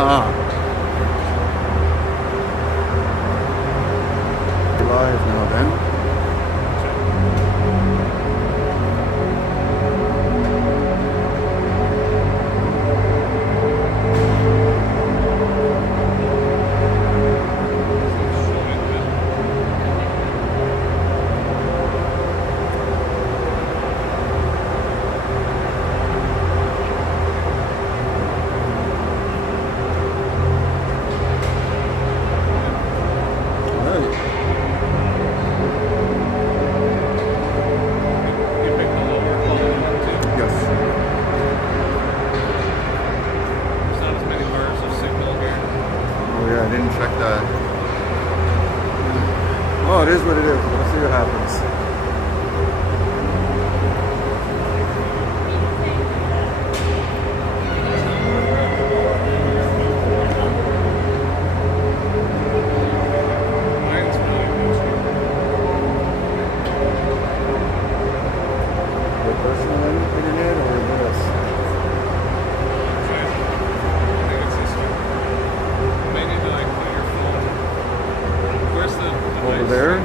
Live now then. I didn't check that. Oh, it is what it is. Let's see what happens. The personal internet or this? Over there?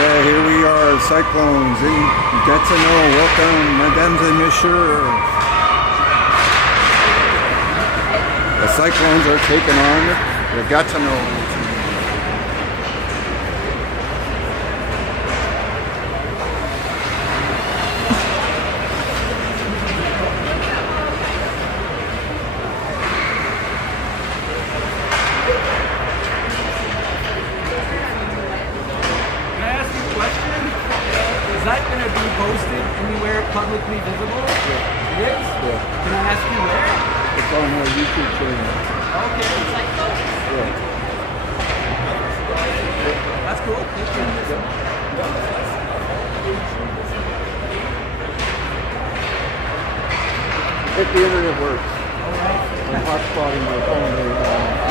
Okay, here we are, Cyclones in Gatineau. Welcome, mesdames et messieurs. The Cyclones are taking on the Gatineau team. Is that going to be posted anywhere publicly visible? Yeah. It is? Yeah. Can I ask you where? It's on our YouTube channel. Okay. Cyclones? Yeah. That's cool. Thank you. If the internet works. I'm hotspotting my phone right now.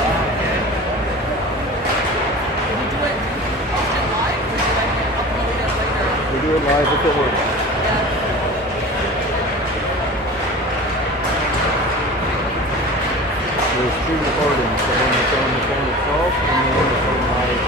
We do it live if it works. There's two recordings, the one that's on the phone itself and the one that's on live.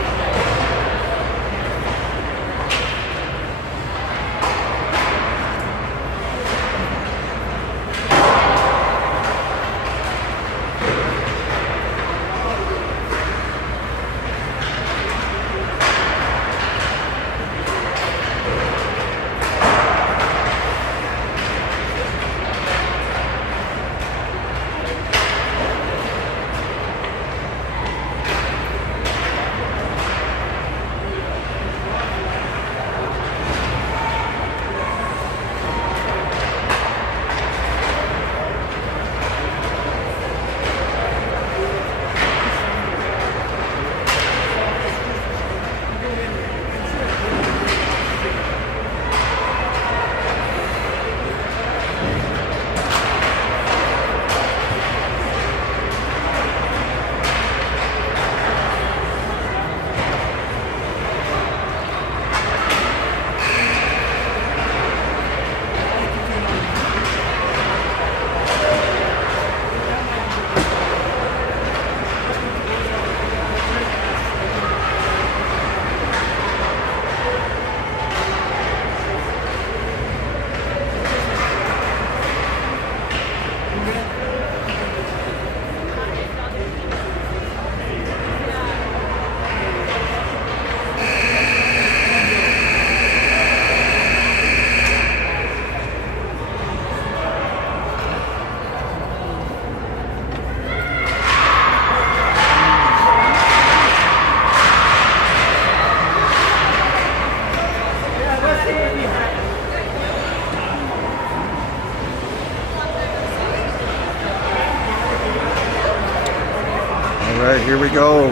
Alright, here we go.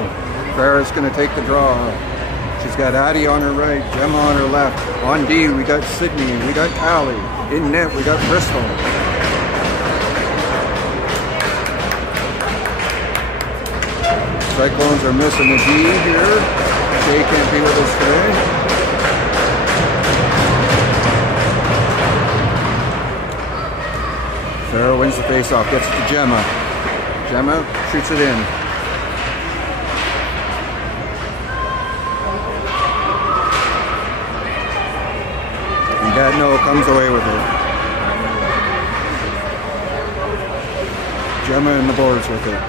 Farrah's going to take the draw. She's got Addie on her right, Gemma on her left. On D, we got Sydney, we got Allie. In net, we got Bristol. Cyclones are missing a D here. Jay can't be with us today. Farrah wins the face-off, gets it to Gemma. Gemma shoots it in. Gatineau comes away with it. Gemma in the boards with it.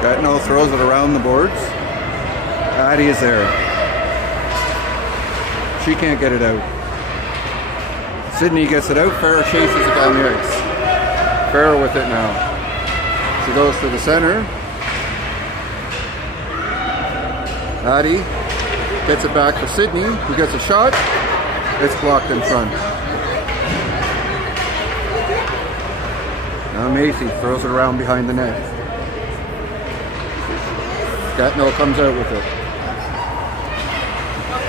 Gatineau throws it around the boards. Addie is there. She can't get it out. Sydney gets it out. Farrah chases it down the ice. Farrah with it now. She goes to the center. Addie gets it back to Sydney, who gets a shot. It's blocked in front. Now Macy throws it around behind the net. Gatineau comes out with it.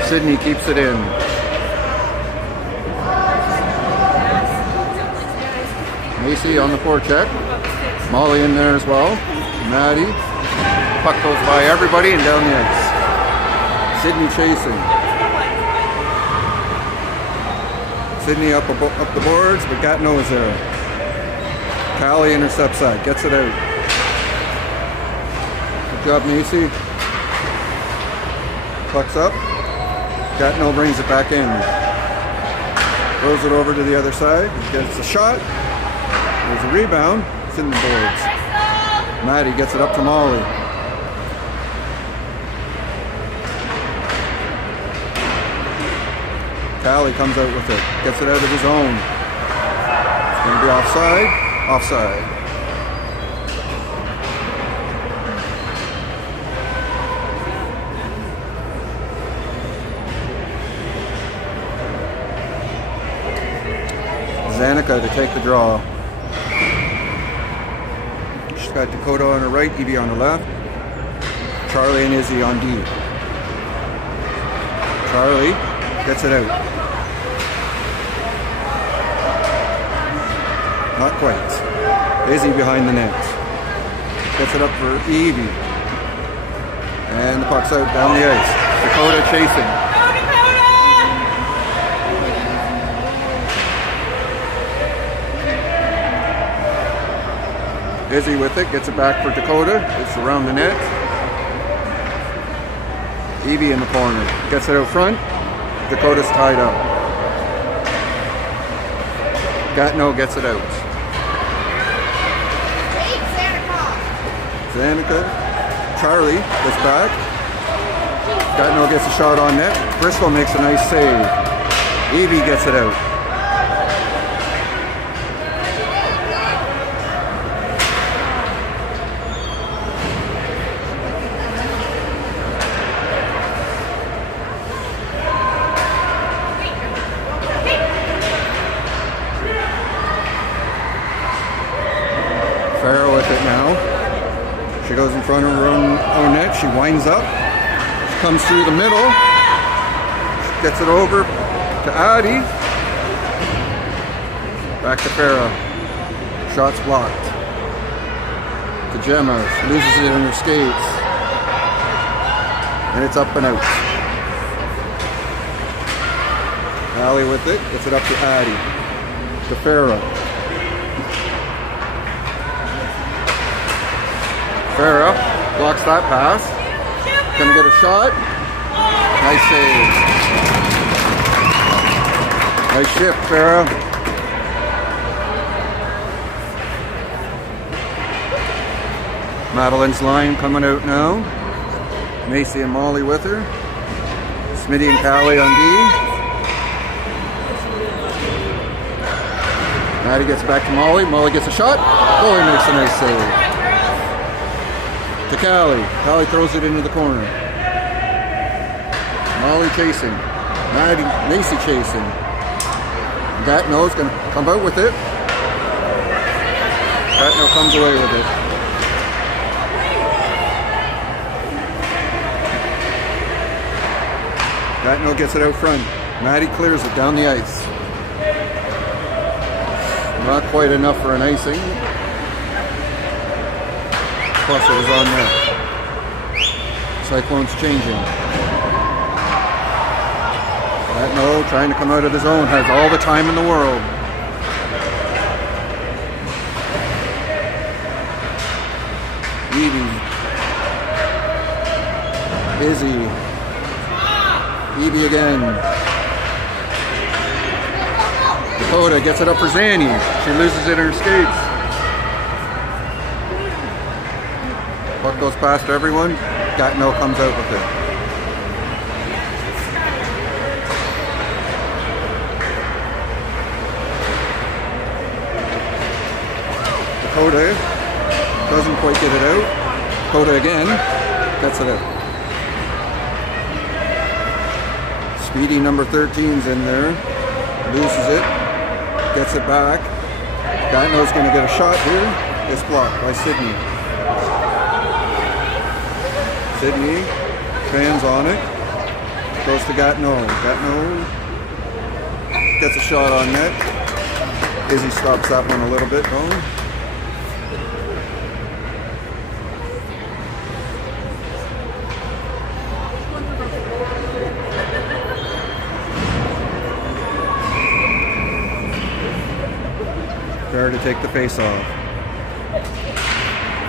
Sydney keeps it in. Macy on the forecheck. Molly in there as well. Maddie. Puck goes by everybody and down the ice. Sydney chasing. Sydney up the boards, but Gatineau is there. Callie intercepts that, gets it out. Good job, Macy. Puck's up. Gatineau brings it back in. Throws it over to the other side. Gets a shot. There's a rebound. It's in the boards. Maddie gets it up to Molly. Callie comes out with it. Gets it out of his own. It's going to be offside. Offside. Zanika to take the draw. She's got Dakota on her right, Evie on her left. Charlie and Izzy on D. Charlie gets it out. Not quite. Izzy behind the net. Gets it up for Evie. And the puck's out down the ice. Dakota chasing. Izzy with it, gets it back for Dakota. It's around the net. Evie in the corner. Gets it out front. Dakota's tied up. Gatineau gets it out. Zanika. Charlie gets back. Gatineau gets a shot on net. Bristol makes a nice save. Evie gets it out. Farrell with it now. She goes in front of her own net. She winds up. She comes through the middle. She gets it over to Addie. Back to Farrell. Shots blocked. To Gemma. She loses it on her skates. And it's up and out. Allie with it. Gets it up to Addie. To Farrell. Farrah blocks that pass. Gonna get a shot. Nice save. Nice shift, Farrah. Madeline's line coming out now. Macy and Molly with her. Smitty and Callie on D. Maddie gets back to Molly. Molly gets a shot. Molly makes a nice save. To Callie. Callie throws it into the corner. Molly chasing. Macy chasing. Gatineau's going to come out with it. Gatineau comes away with it. Gatineau gets it out front. Maddie clears it down the ice. Not quite enough for an icing. Plus it was on net. Cyclones changing. Gatineau trying to come out of his own. Has all the time in the world. Evie. Izzy. Evie again. Dakota gets it up for Zanny. She loses it in her skates. Puck goes past everyone. Gatineau comes out with it. Dakota doesn't quite get it out. Dakota again gets it out. Speedy number 13's in there. Loses it. Gets it back. Gatineau's going to get a shot here. It's blocked by Sydney. Sydney fans on it. Goes to Gatineau. Gatineau gets a shot on net. Izzy stops that one a little bit though. Fair to take the face off.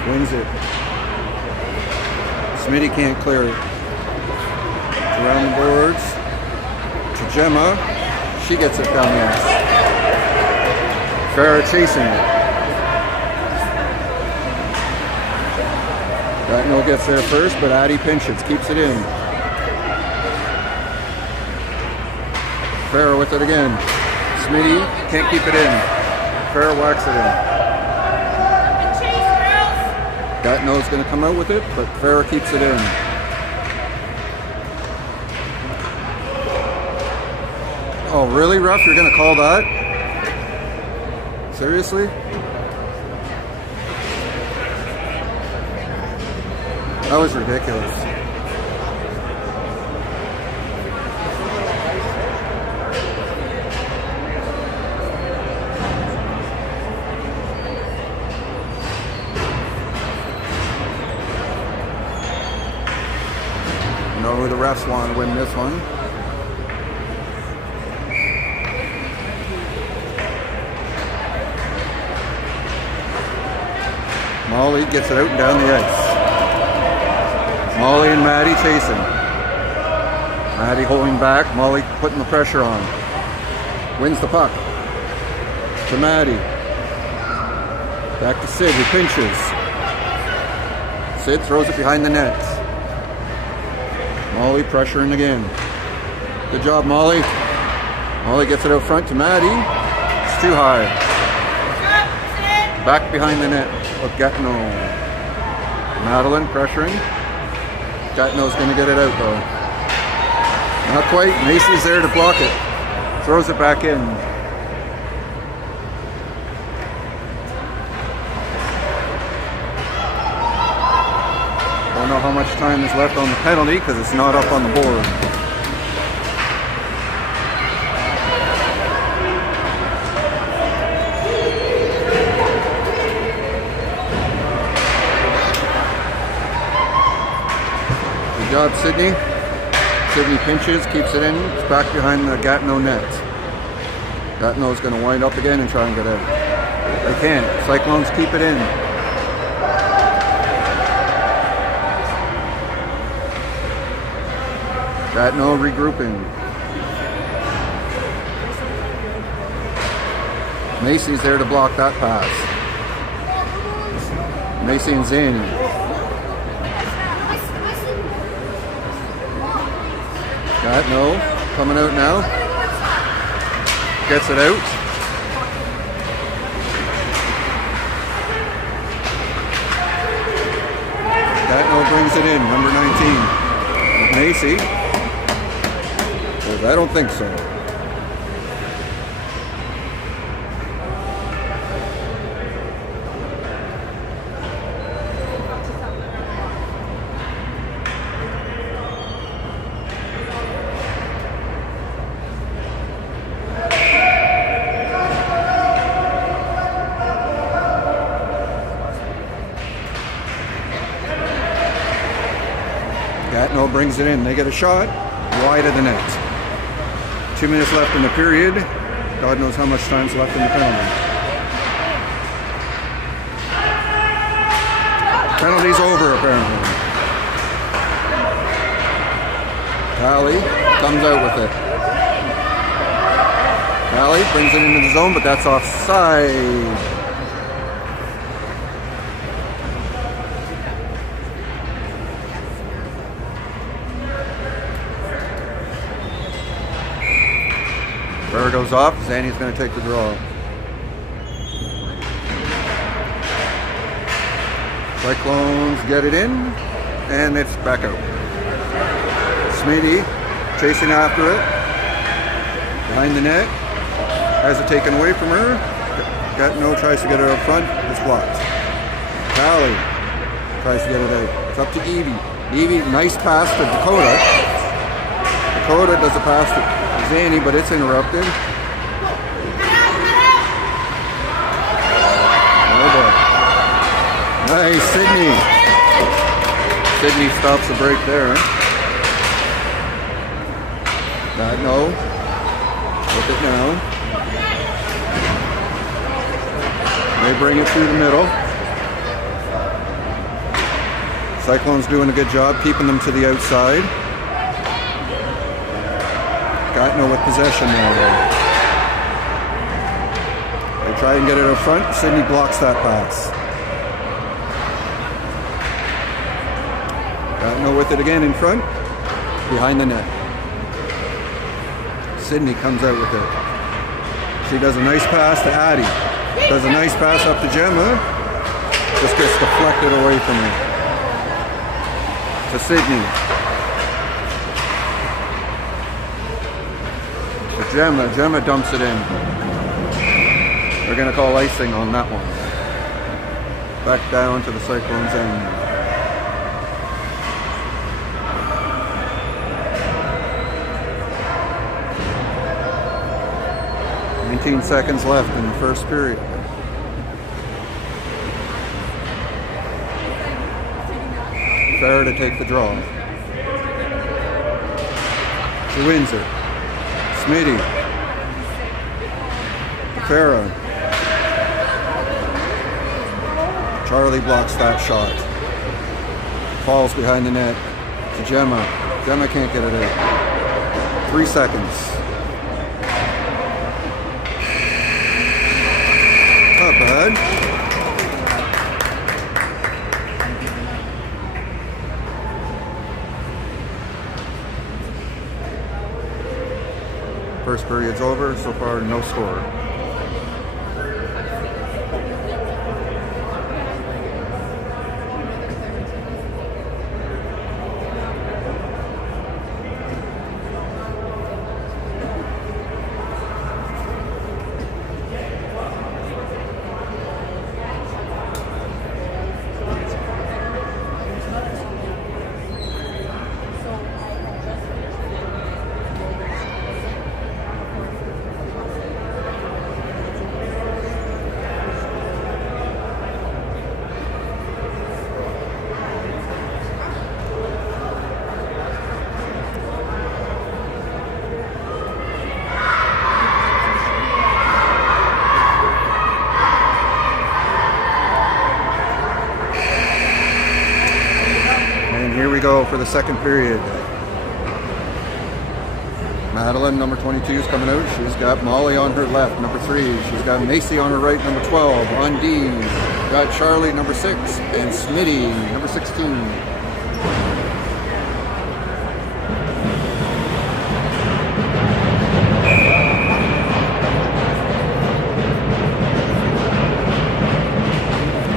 Wins it. Smitty can't clear it. Around the boards. to Gemma. She gets it down the ice. Farah chasing it. Gatineau gets there first, but Addie pinches, keeps it in. Farah with it again. Smitty can't keep it in. Farah whacks it in. Gatineau's going to come out with it, but Farah keeps it in. Oh, really, ref? You're going to call that? Seriously? That was ridiculous. No, the refs want to win this one. Molly gets it out and down the ice. Molly and Maddie chasing. Maddie holding back. Molly putting the pressure on. Wins the puck. To Maddie. Back to Sid, who pinches. Sid throws it behind the net. Molly pressuring again. Good job, Molly. Molly gets it out front to Maddie. It's too high. Back behind the net of Gatineau. Madeline pressuring. Gatineau's going to get it out though. Not quite. Macy's there to block it. Throws it back in. Don't know how much time is left on the penalty because it's not up on the board. Good job, Sydney. Sydney pinches, keeps it in. It's back behind the Gatineau net. Gatineau's going to wind up again and try and get out. They can't. Cyclones keep it in. Gatineau regrouping. Macy's there to block that pass. Macy and Zany. Gatineau coming out now. Gets it out. Gatineau brings it in, number 19. Macy. I don't think so. Gatineau brings it in. They get a shot wide of the net. 2 minutes left in the period. God knows how much time's left in the penalty. Penalty's over, apparently. Callie comes out with it. Callie brings it into the zone, but that's offside. Barra goes off. Zanny's going to take the draw. Cyclones get it in, and it's back out. Smitty chasing after it. Behind the net. Has it taken away from her. Gatineau tries to get it up front. It's blocked. Callie tries to get it out. It's up to Evie. Evie, nice pass to Dakota. Dakota does a pass to Zanny, but it's interrupted. Oh boy. Nice, Sydney. Sydney stops the break there. Gatineau with it now. They bring it through the middle. Cyclones doing a good job keeping them to the outside. Gatineau with possession now. They try and get it up front. Sydney blocks that pass. Gatineau with it again in front, behind the net. Sydney comes out with it. She does a nice pass to Addie. Does a nice pass up to Gemma. Just gets deflected away from her. To Sydney. To Gemma. Gemma dumps it in. They're going to call icing on that one. Back down to the Cyclones end. 19 seconds left in the first period. Fair to take the draw. She wins it. Smitty. Farah. Charlie blocks that shot. Falls behind the net to Gemma. Gemma can't get it out. 3 seconds. Not bad. First period's over. So far, no score. Here we go for the second period. Madeline, number 22, is coming out. She's got Molly on her left, number 3. She's got Macy on her right, number 12. On D, got Charlie, number 6, and Smitty, number 16.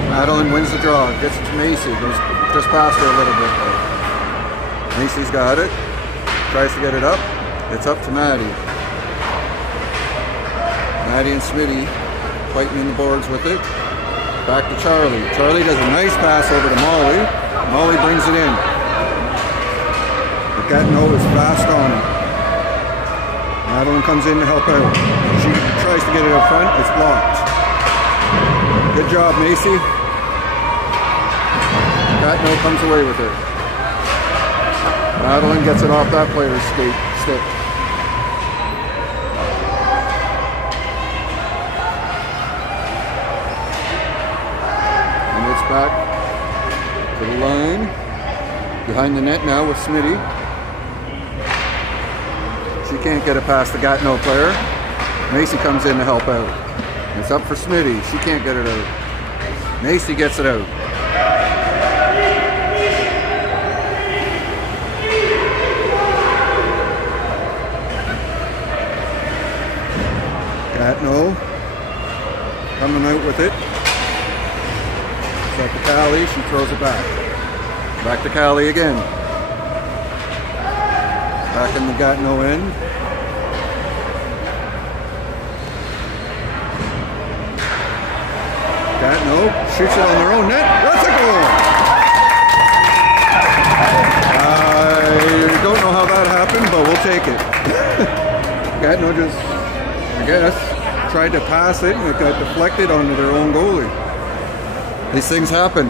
Madeline wins the draw, gets it to Macy, goes just past her a little bit though. Macy's got it, tries to get it up, it's up to Maddie. Maddie and Smitty fighting in the boards with it. Back to Charlie. Charlie does a nice pass over to Molly. Molly brings it in. But Gatineau is fast on it. Madeline comes in to help out. She tries to get it up front, it's blocked. Good job, Macy. Gatineau comes away with it. Madeline gets it off that player's stick. And it's back to the line. Behind the net now with Smitty. She can't get it past the Gatineau player. Macy comes in to help out. It's up for Smitty. She can't get it out. Macy gets it out. Gatineau coming out with it. It's up to Callie. She throws it back. Back to Callie again. Back in the Gatineau end. Gatineau shoots it on their own net. That's a goal! I don't know how that happened, but we'll take it. Gatineau just, I guess, tried to pass it and it got deflected onto their own goalie. These things happen.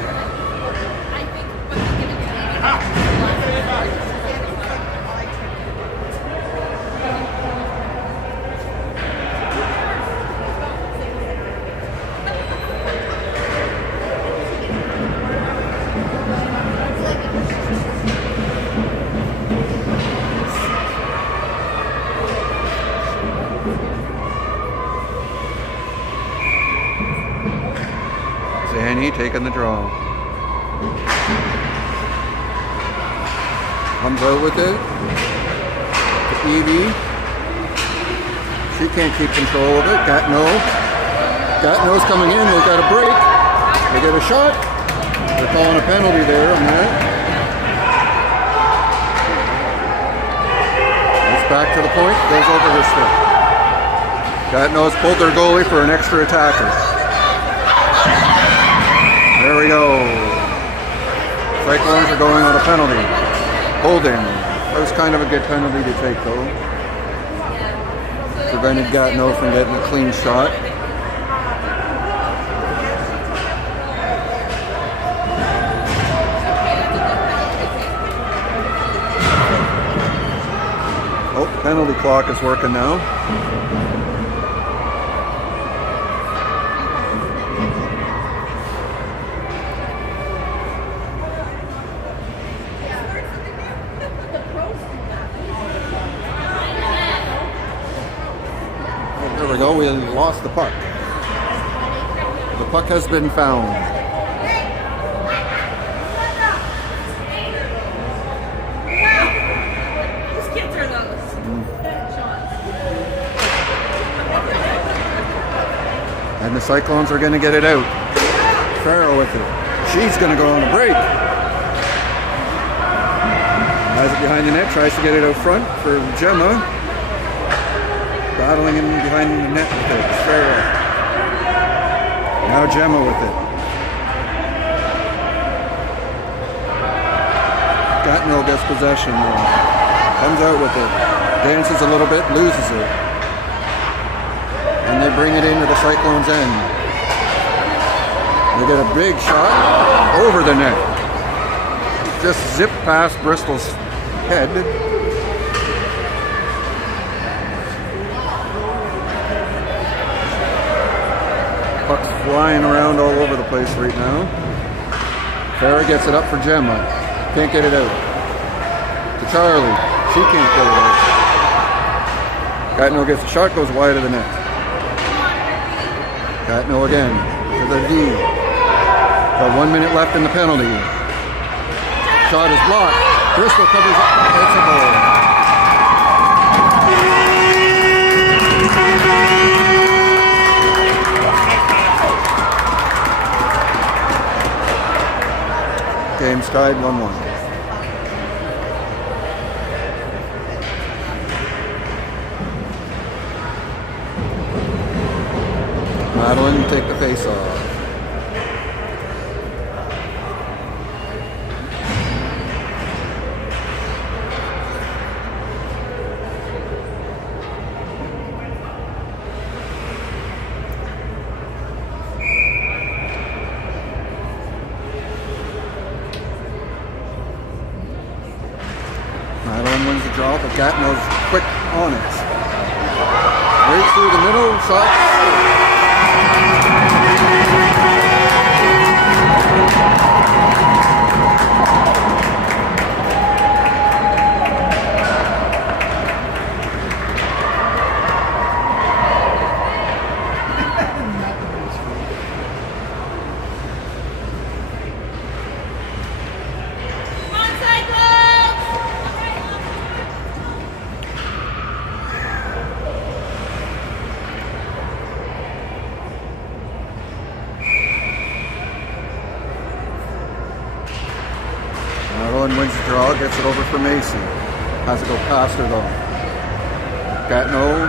Jenny taking the draw. Comes out with it. To Evie. She can't keep control of it. Gatineau's coming in. They've got a break. They get a shot. They're calling a penalty there on that. It's back to the point. Goes over her stick. Gatineau's pulled their goalie for an extra attacker. There we go. Cyclones are going on a penalty. Holding. That was kind of a good penalty to take, though. Prevented Gatineau from getting a clean shot. Oh, penalty clock is working now. There we go, we lost the puck. The puck has been found. These kids are those. And the Cyclones are going to get it out. Farrell with it. She's going to go on a break. Has it behind the net, tries to get it out front for Gemma. Battling in behind the net with it. Farrell. Now Gemma with it. Gatineau gets possession. Comes out with it. Dances a little bit, loses it. And they bring it into the Cyclones' end. They get a big shot over the net. Just zip past Bristol's head. Puck's flying around all over the place right now. Farrah gets it up for Gemma. Can't get it out. To Charlie. She can't get it out. Gatineau gets the shot, goes wide of the net. Gatineau again to the D. Got 1 minute left in the penalty. Shot is blocked. Bristol covers up. It's a goal. Game's tied 1-1. Madeline take the face off. Madeline wins the draw, but Gatineau's quick on it. Right through the middle, shot. Madeline wins the draw, gets it over for Macy. Has to go past her though. Gatineau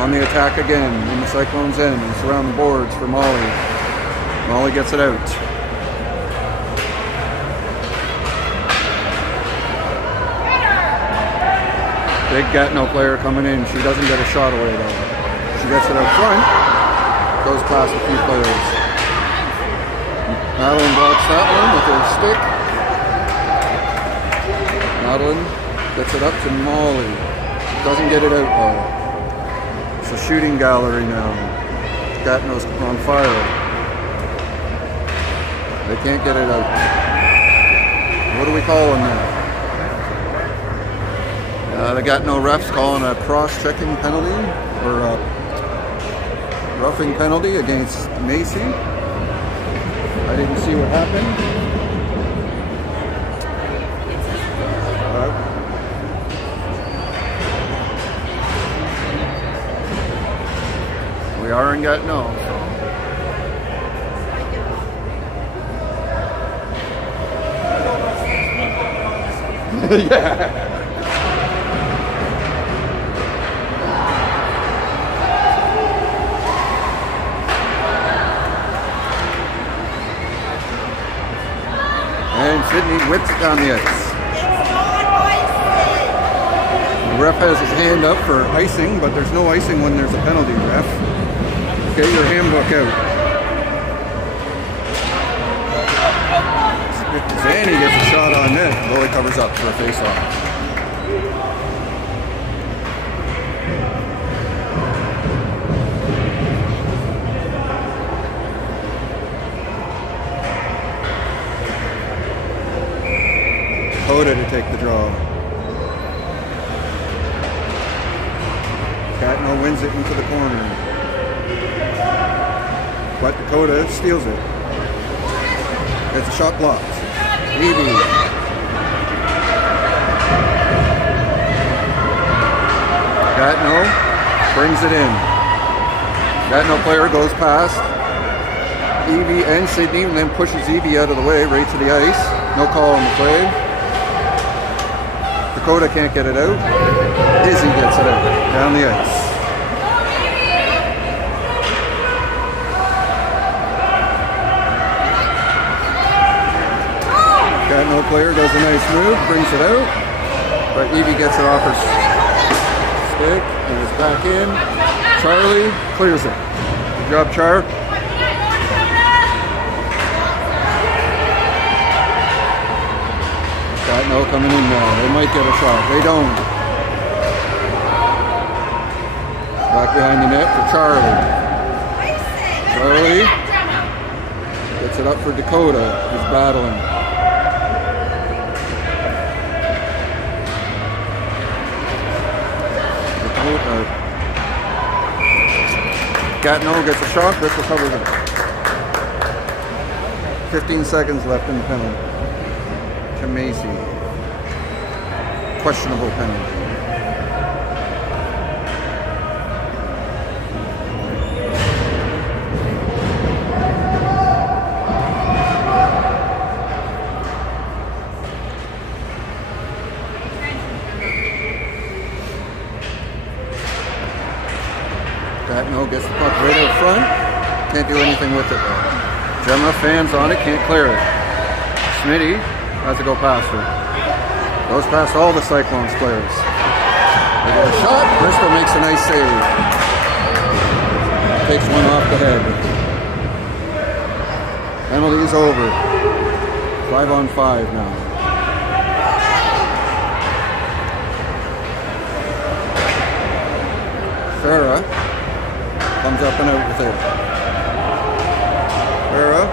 on the attack again in the Cyclones' end. It's around the boards for Molly. Molly gets it out. Big Gatineau player coming in. She doesn't get a shot away though. She gets it out front. Goes past a few players. Madeline blocks that one with her stick. Madeline gets it up to Molly. Doesn't get it out though. It's a shooting gallery now. Gatineau's on fire. They can't get it out. What do we call them now? The Gatineau refs calling a cross-checking penalty or a roughing penalty against Macy. I didn't see what happened. We are in Gatineau. Yeah. And Sydney whips it down the ice. The ref has his hand up for icing, but there's no icing when there's a penalty, ref. Get your handbook out. Zanny gets a shot on net. Goalie covers up for a face-off. Dakota to take the draw. Gatineau wins it into the corner. But Dakota steals it. It's a shot blocked. Evie. Gatineau brings it in. Gatineau player goes past Evie and Sydney and then pushes Evie out of the way right to the ice. No call on the play. Dakota can't get it out. Izzy gets it out down the ice. Gatineau player does a nice move, brings it out, but Evie gets it off her stick and it's back in. Charlie clears it. Good job, Char. Gatineau coming in now. They might get a shot. They don't. Back behind the net for Charlie. Charlie gets it up for Dakota, who's battling. Gatineau gets a shot, Bristol covers it. 15 seconds left in the penalty. To Macy. Questionable penalty. Gatineau gets the puck right out front. Can't do anything with it though. Gemma fans on it, can't clear it. Smitty has to go past her. Goes past all the Cyclones players. They get a shot. Bristol makes a nice save. Takes one off the head. Penalty's over. 5-on-5 now. Farah comes up and out with it. Farah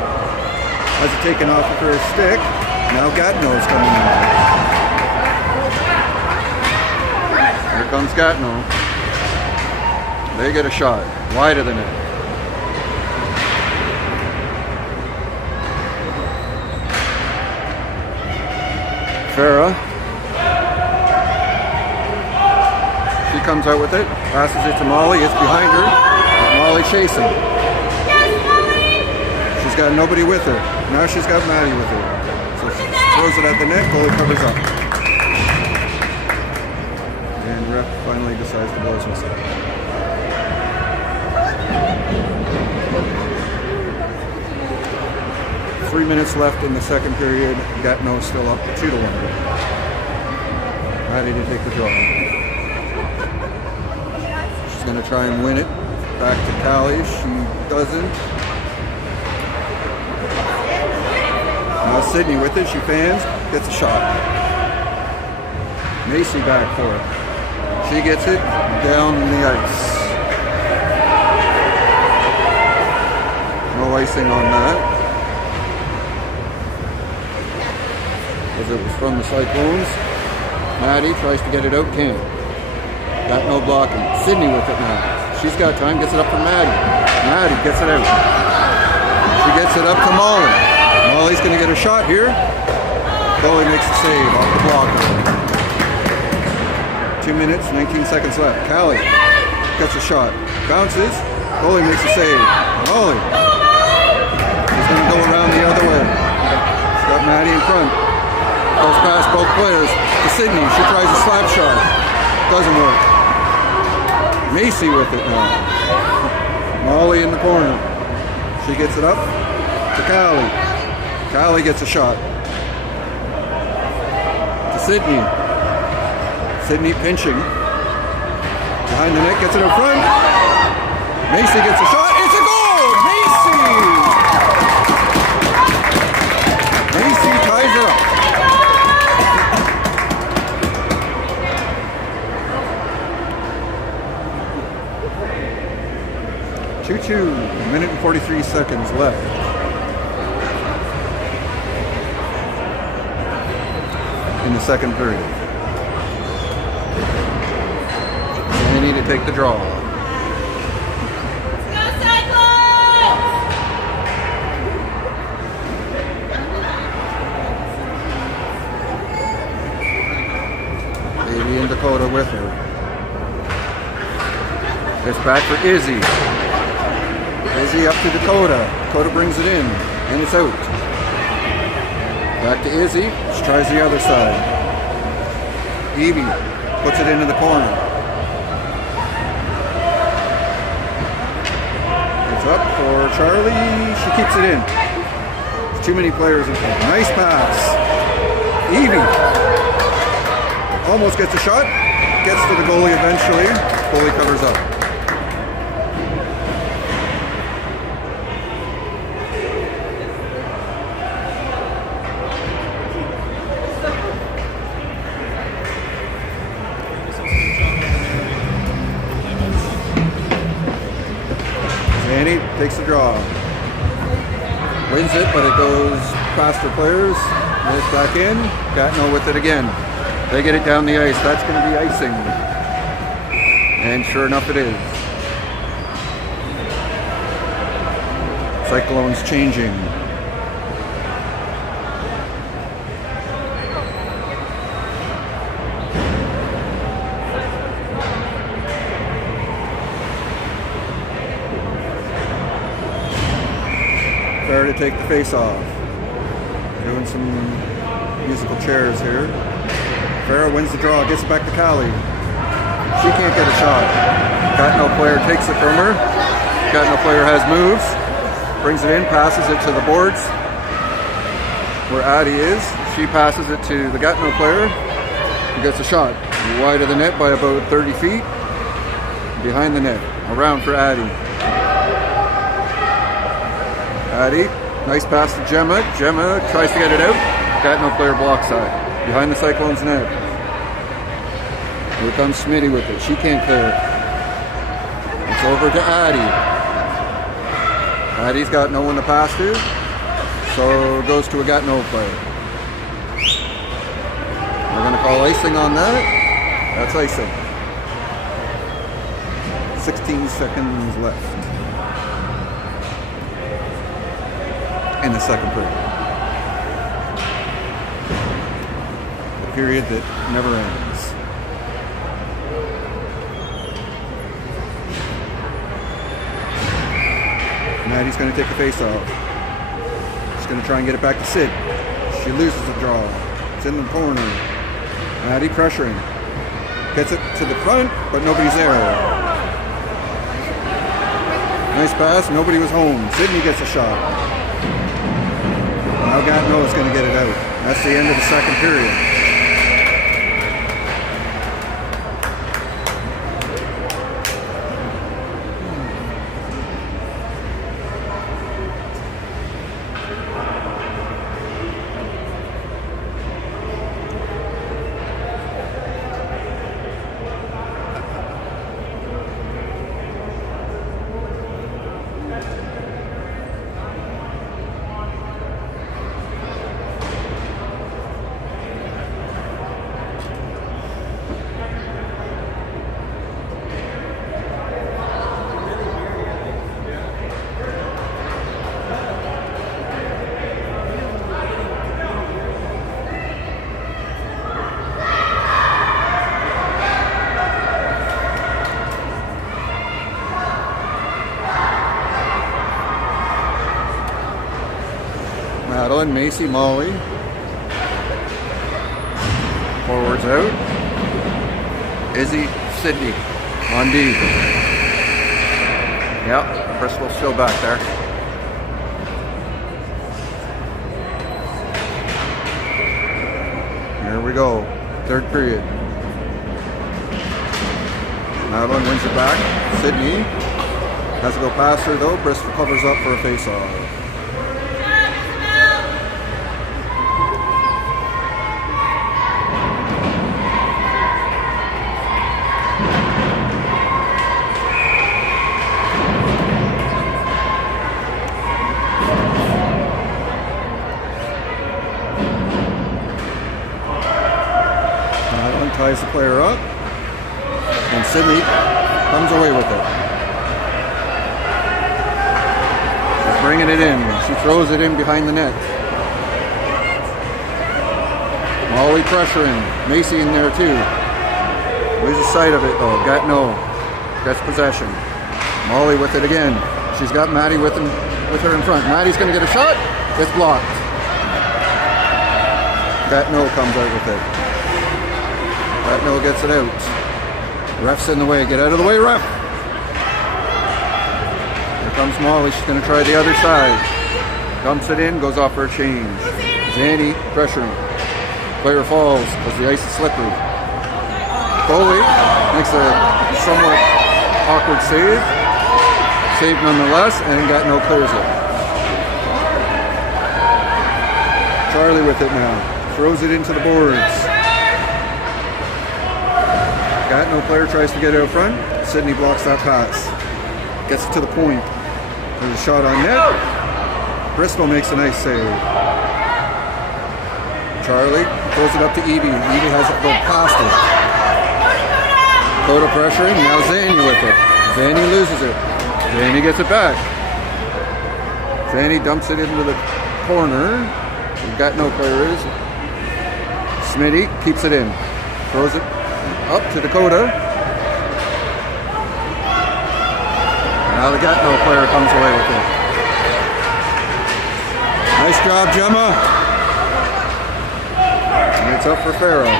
has it taken off of her stick. Now Gatineau's coming in. Here comes Gatineau. They get a shot. Wide of the net. Farah. She comes out with it. Passes it to Molly. It's behind her. But Molly chasing. She's got nobody with her. Now she's got Maddie with her. So she throws it at the net. Goalie covers up. And ref finally decides to blow his whistle. Three minutes left in the second period. Gatineau still up 2-1. Maddie to take the draw. She's going to try and win it. Back to Callie. She doesn't. Now Sydney with it. She fans. Gets a shot. Macy back for it. She gets it down the ice. No icing on that. As it was from the Cyclones. Maddie tries to get it out, can't. Got no blocking. Sydney with it now. She's got time, gets it up for Maddie. Maddie gets it out. She gets it up to Molly. Molly's going to get a shot here. Goalie makes the save off the blocker. 2 minutes, 19 seconds left. Callie gets a shot. Bounces. Goalie makes a save. Molly. He's going to go around the other way. He's got Maddie in front. Goes past both players to Sydney. She tries a slap shot. Doesn't work. Macy with it now. Molly in the corner. She gets it up to Callie. Callie gets a shot. To Sydney. Sydney pinching. Behind the net, gets it in front. Macy gets a shot. It's a goal! Macy! Macy ties it up. 2-2, a minute and 43 seconds left. In the second period. And they need to take the draw. Let's go, Cyclones! Baby and Dakota with her. It's back for Izzy. Izzy up to Dakota. Dakota brings it in, and it's out. Back to Izzy. She tries the other side. Evie puts it into the corner. It's up for Charlie. She keeps it in. There's too many players in front. Nice pass. Evie almost gets a shot. Gets to the goalie eventually. Goalie covers up. Annie takes the draw. Wins it, but it goes past her players. And it's back in. Gatineau with it again. They get it down the ice. That's going to be icing. And sure enough it is. Cyclones changing. Fair to take the face off. Doing some musical chairs here. Farrah wins the draw, gets it back to Callie. She can't get a shot. Gatineau player takes it from her. Gatineau player has moves. Brings it in, passes it to the boards where Addie is. She passes it to the Gatineau player. He gets a shot. Wide of the net by about 30 feet. Behind the net. Around for Addie. Addie, nice pass to Gemma. Gemma tries to get it out. Gatineau player blocks side. Behind the Cyclones net. Here comes Smitty with it. She can't clear it. It's over to Addie. Addie's got no one to pass to. So it goes to a Gatineau player. We're going to call icing on that. That's icing. 16 seconds left. In the second period. A period that never ends. Maddie's going to take the face off. She's going to try and get it back to Sid. She loses the draw. It's in the corner. Maddie pressuring. Gets it to the front, but nobody's there. Nice pass. Nobody was home. Sydney gets a shot. Now Gatineau is going to get it out. That's the end of the second period. Shotgun, Macy, Molly. Forwards out. Izzy, Sydney on D. Yep, Bristol's still back there. Here we go. Third period. Madeline wins it back. Sydney has to go past her though. Bristol covers up for a face-off. Madeline ties the player up. And Sydney comes away with it. She's bringing it in. She throws it in behind the net. Molly pressuring. Macy in there too. Loses sight of it though. Gatineau gets possession. Molly with it again. She's got Maddie with her in front. Maddie's going to get a shot. It's blocked. Gatineau comes out with it. Gatineau gets it out. Ref's in the way. Get out of the way, ref. Here comes Molly. She's going to try the other side. Dumps it in. Goes off for a change. Zanny pressuring. Player falls because the ice is slippery. Foley makes a somewhat awkward save. Save nonetheless, and Gatineau clears it. Charlie with it now. Throws it into the boards. Gatineau player tries to get out front. Sydney blocks that pass. Gets it to the point. There's a shot on net. Bristol makes a nice save. Charlie throws it up to Evie. Evie has it go past it. Coda pressuring. Now Zanny with it. Zanny loses it. Zanny gets it back. Zanny dumps it into the corner. The Gatineau player is. Smitty keeps it in. Throws it up to Dakota. Now the Gatineau player comes away with it. Nice job, Gemma. And it's up for Farah.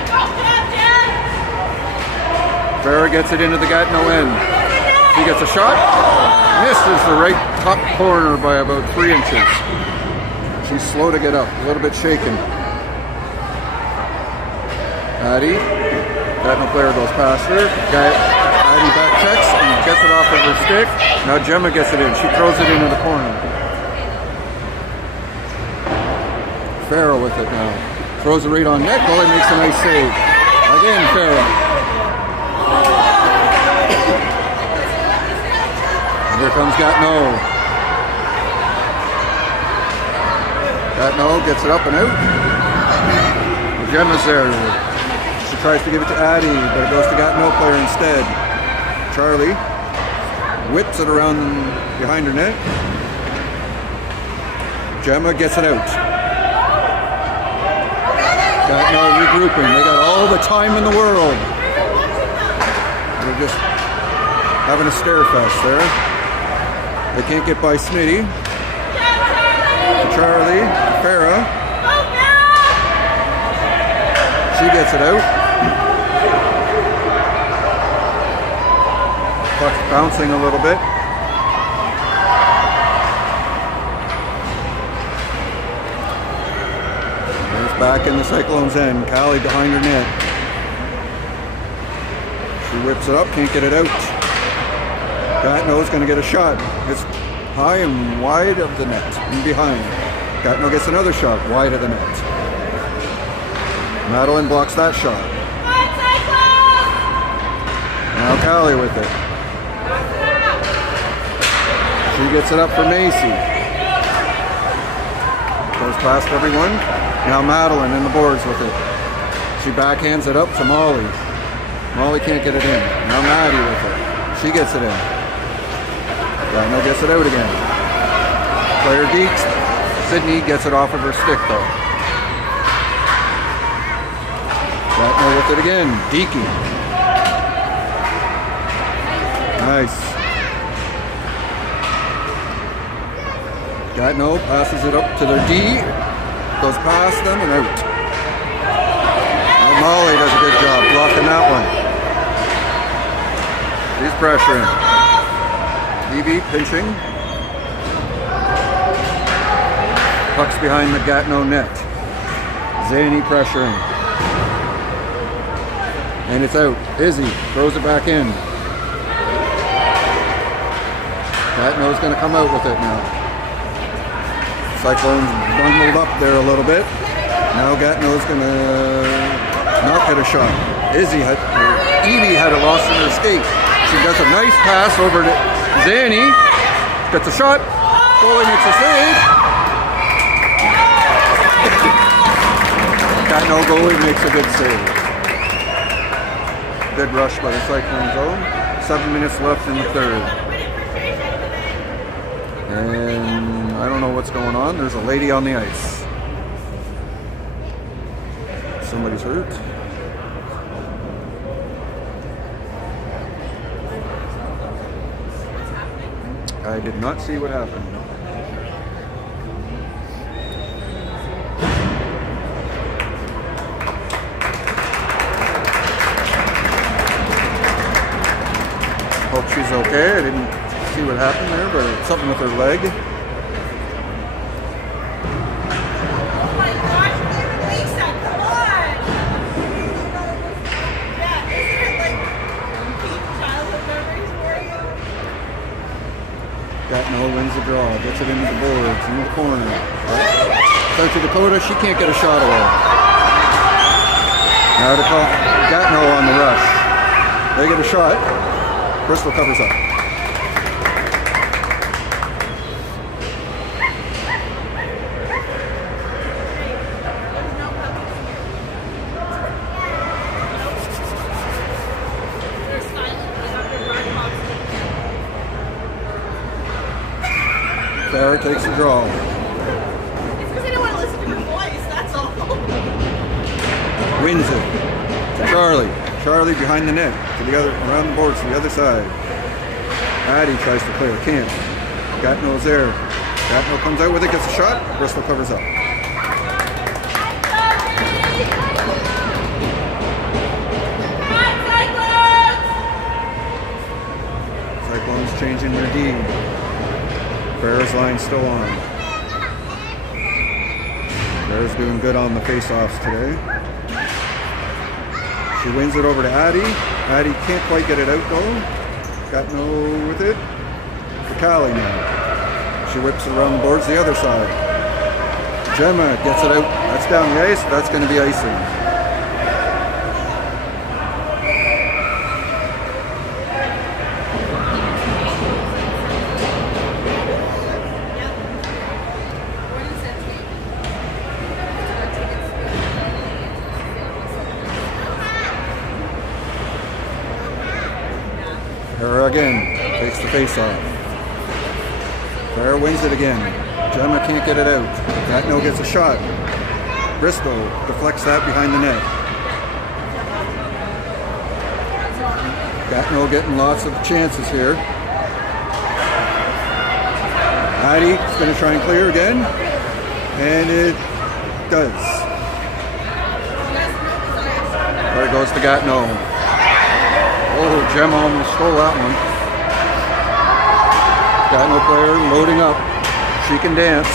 Farah gets it into the Gatineau end. He gets a shot. Misses the right top corner by about 3 inches. She's slow to get up, a little bit shaken. Addie. Gatineau player goes past her. Addie back checks and gets it off of her stick. Now Gemma gets it in. She throws it into the corner. Farrell with it now. Throws it right on net. Goalie makes a nice save. Again, Farrell. And here comes Gatineau. Gatineau gets it up and out. Gemma's there. She tries to give it to Addie, but it goes to Gatineau player instead. Charlie whips it around behind her net. Gemma gets it out. Gatineau regrouping. They got all the time in the world. They're just having a stare fest there. They can't get by Smitty. Charlie, Farah. She gets it out. Puck's bouncing a little bit. There's back in the Cyclones end. Callie behind her net. She whips it up, can't get it out. Gatineau's going to get a shot. It's high and wide of the net and behind. Gatineau gets another shot wide of the net. Madeline blocks that shot. Now Callie with it. She gets it up for Macy. Goes past everyone. Now Madeline in the boards with it. She backhands it up to Molly. Molly can't get it in. Now Maddie with it. She gets it in. Gatineau gets it out again. Player deeks. Sydney gets it off of her stick though. Gatineau with it again. Deaky. Nice. Gatineau passes it up to their D. Goes past them and out. Now Molly does a good job blocking that one. She's pressuring. Evie pinching. Puck's behind the Gatineau net. Zany pressuring. And it's out. Izzy throws it back in. Gatineau's going to come out with it now. Cyclones bundled up there a little bit. Now Gatineau's going to not get a shot. Evie had a loss in her skate. She does a nice pass over to Zany. Gets a shot. Goalie makes a save. Gatineau goalie makes a good save. Good rush by the Cyclone zone. 7 minutes left in the third. And I don't know what's going on. There's a lady on the ice. Somebody's hurt. I did not see what happened. Hope she's okay. I didn't see what happened there, but it's something with her leg. Oh my gosh, Lisa, come on! Yeah, isn't it like deep childhood memories for you? Gatineau wins the draw, gets it into the boards, in the corner. Out to Dakota, she can't get a shot away. Now to call Gatineau on the rush. They get a shot. Bristol covers up. Farah takes the draw. It's because I don't want to listen to her voice, that's all. Wins it. Charlie. Charlie behind the net. To the other, around the boards to the other side. Addie tries to clear. Can't. Gatineau's there. Gatineau comes out with it, gets a shot. Bristol covers up. Cyclones changing their D. Farah's line still on. Farah's doing good on the face-offs today. She wins it over to Addie. Addie can't quite get it out though. Gatineau with it. To Callie now. She whips it around the boards the other side. Gemma gets it out. That's down the ice. That's going to be icing. Farah again takes the face off. Farah wins it again. Gemma can't get it out. Gatineau gets a shot. Bristol deflects that behind the net. Gatineau getting lots of chances here. Addie is going to try and clear again. And it does. There it goes to Gatineau. Oh, Gemma almost stole that one. Gatineau player loading up. She can dance.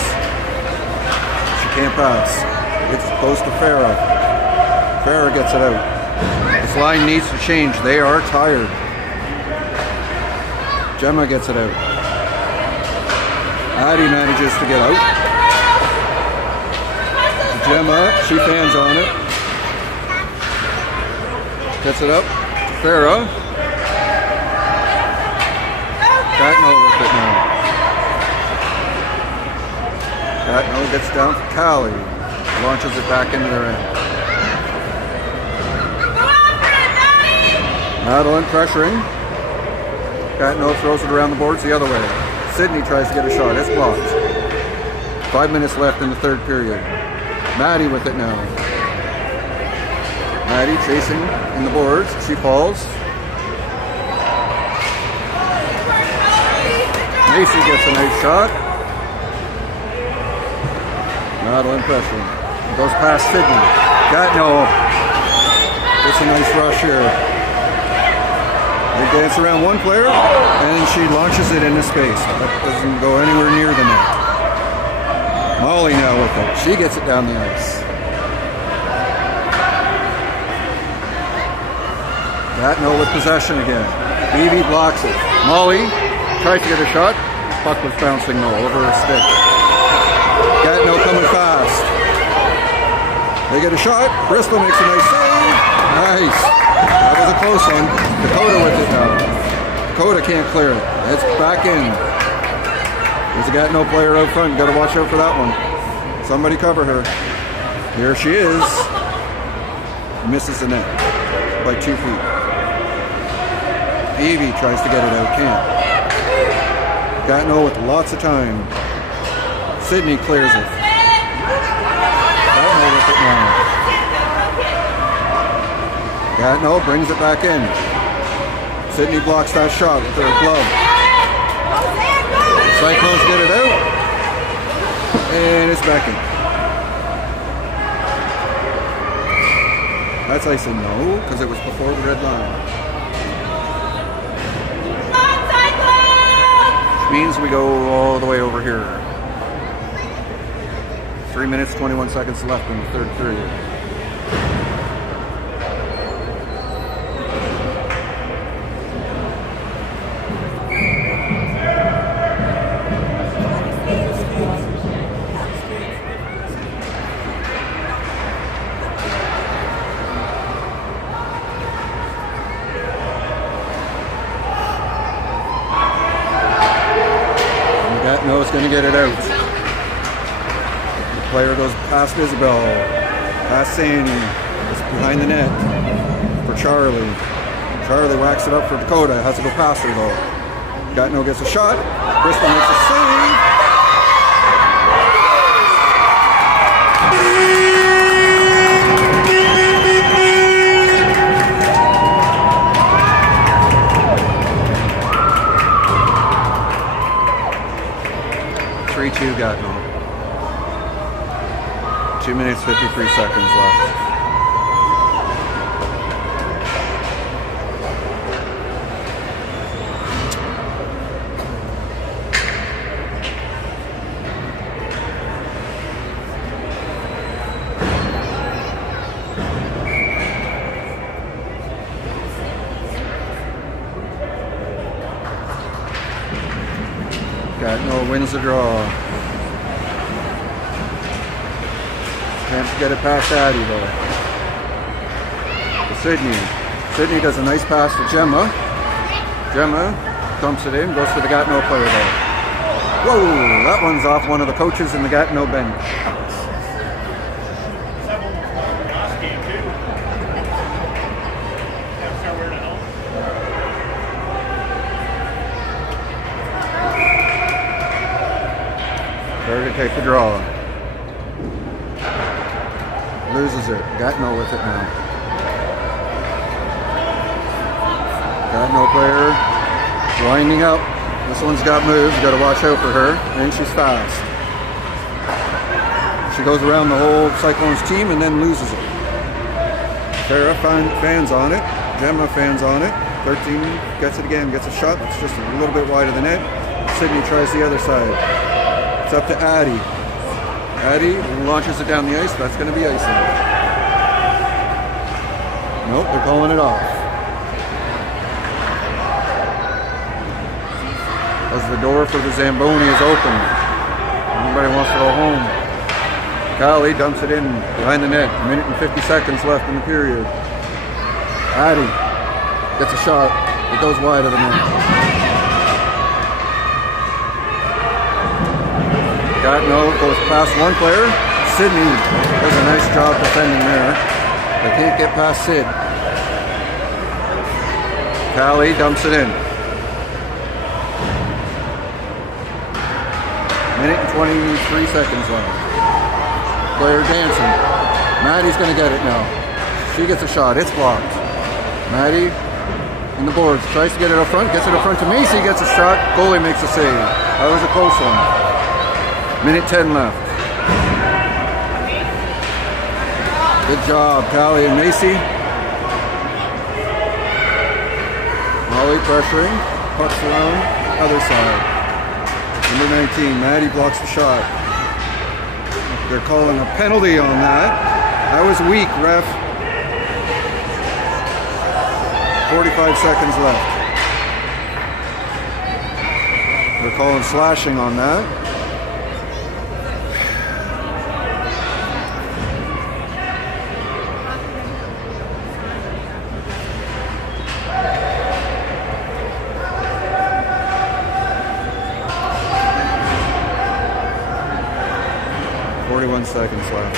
She can't pass. It's close to Farah. Farah gets it out. This line needs to change. They are tired. Gemma gets it out. Addie manages to get out. Gemma, she fans on it. Gets it up. Farah. Gatineau with it now. Gatineau gets down for Callie. Launches it back into their end. Madeline pressuring. Gatineau throws it around the boards the other way. Sydney tries to get a shot. It's blocked. 5 minutes left in the third period. Maddie with it now. Maddie chasing in the boards. She falls. Macy gets a nice shot. Madeline pressure. Goes past Sydney. Gatineau. Gets a nice rush here. They dance around one player, and she launches it into space. That doesn't go anywhere near the net. Molly now with it. She gets it down the ice. Gatineau with possession again. Evie blocks it. Molly tries to get a shot. Puck was bouncing though over her stick. Gatineau coming fast. They get a shot. Bristol makes a nice save. Nice. That was a close one. Dakota with it now. Dakota can't clear it. It's back in. There's a Gatineau player out front. Got to watch out for that one. Somebody cover her. Here she is. Misses the net by 2 feet. Evie tries to get it out. Can't. Gatineau with lots of time. Sydney clears it. Gatineau with it now. Gatineau brings it back in. Sydney blocks that shot with her glove. Cyclones get it out. And it's back in. That's icing, no, because it was before the red line. Which means we go all the way over here. 3 minutes, 21 seconds left in the third period. Gatineau's going to get it out. The player goes past Isabel, past Sandy, it's behind the net for Charlie. Charlie whacks it up for Dakota, has to go past her though. Gatineau gets a shot, Bristol makes a save. Gatineau. 2 minutes, 53 seconds left. Gatineau wins the draw. Can't get it past Addie though. To Sydney. Sydney does a nice pass to Gemma. Gemma dumps it in, goes to the Gatineau player though. Whoa, that one's off one of the coaches in the Gatineau bench. There to take the draw. Loses it. Gatineau with it now. Gatineau player winding up. This one's got moves. You got to watch out for her. And she's fast. She goes around the whole Cyclones team and then loses it. Farah fans on it. Gemma fans on it. 13 gets it again. Gets a shot. It's just a little bit wide of the net. Sydney tries the other side. It's up to Addie. Addie launches it down the ice. That's going to be icing. Nope, they're calling it off. As the door for the Zamboni is open. Anybody wants to go home. Callie dumps it in behind the net. 1 minute and 50 seconds left in the period. Addie gets a shot. It goes wide of the net. Gatineau goes past one player. Sydney does a nice job defending there. They can't get past Sid. Callie dumps it in. 1 minute and 23 seconds left. Player dancing. Maddie's going to get it now. She gets a shot. It's blocked. Maddie in the boards. Tries to get it up front. Gets it up front to Macy. Gets a shot. Goalie makes a save. That was a close one. 1:10 left. Good job, Callie and Macy. Molly pressuring. Pucks around. Other side. Number 19, Maddie blocks the shot. They're calling a penalty on that. That was weak, ref. 45 seconds left. They're calling slashing on that. Seconds left.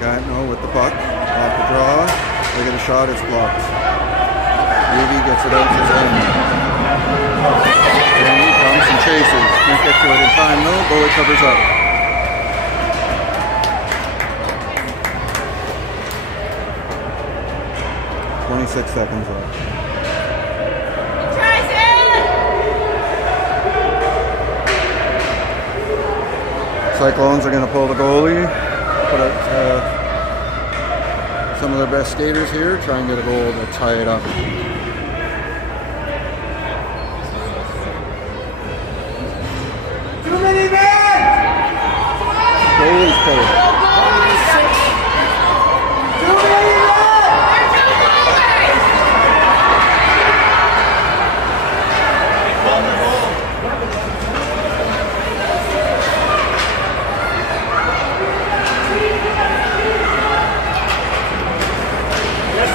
Gatineau with the puck. Off the draw. They get a shot, it's blocked. Levy gets it out to Jamie. Jamie comes and chases. Can't get to it in time though. Goalie covers up. 26 seconds left. Cyclones are going to pull the goalie, put out some of their best skaters here, try and get a goal to tie it up. Too many men! Goalie's pulled. Too many men!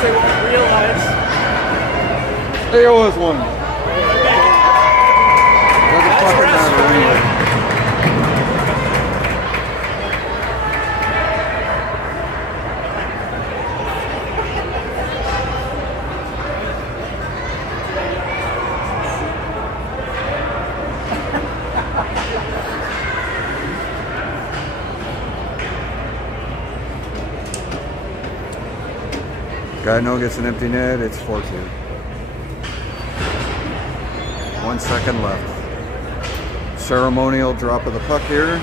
They won't realize. They owe us one. Doesn't fucking matter anyway. Gatineau gets an empty net, it's 4-2. 1 second left. Ceremonial drop of the puck here.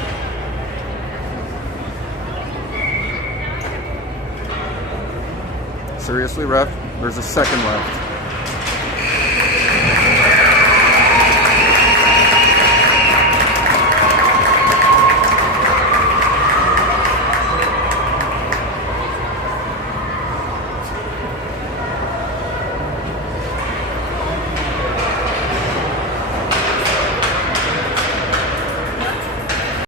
Seriously, ref? There's a second left.